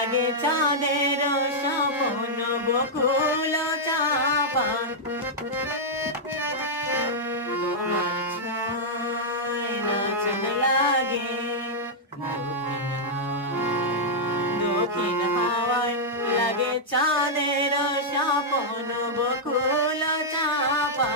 লাগে চাঁদের সপন বকুল চাপা। চাঁদের সপন বকুল চাপা।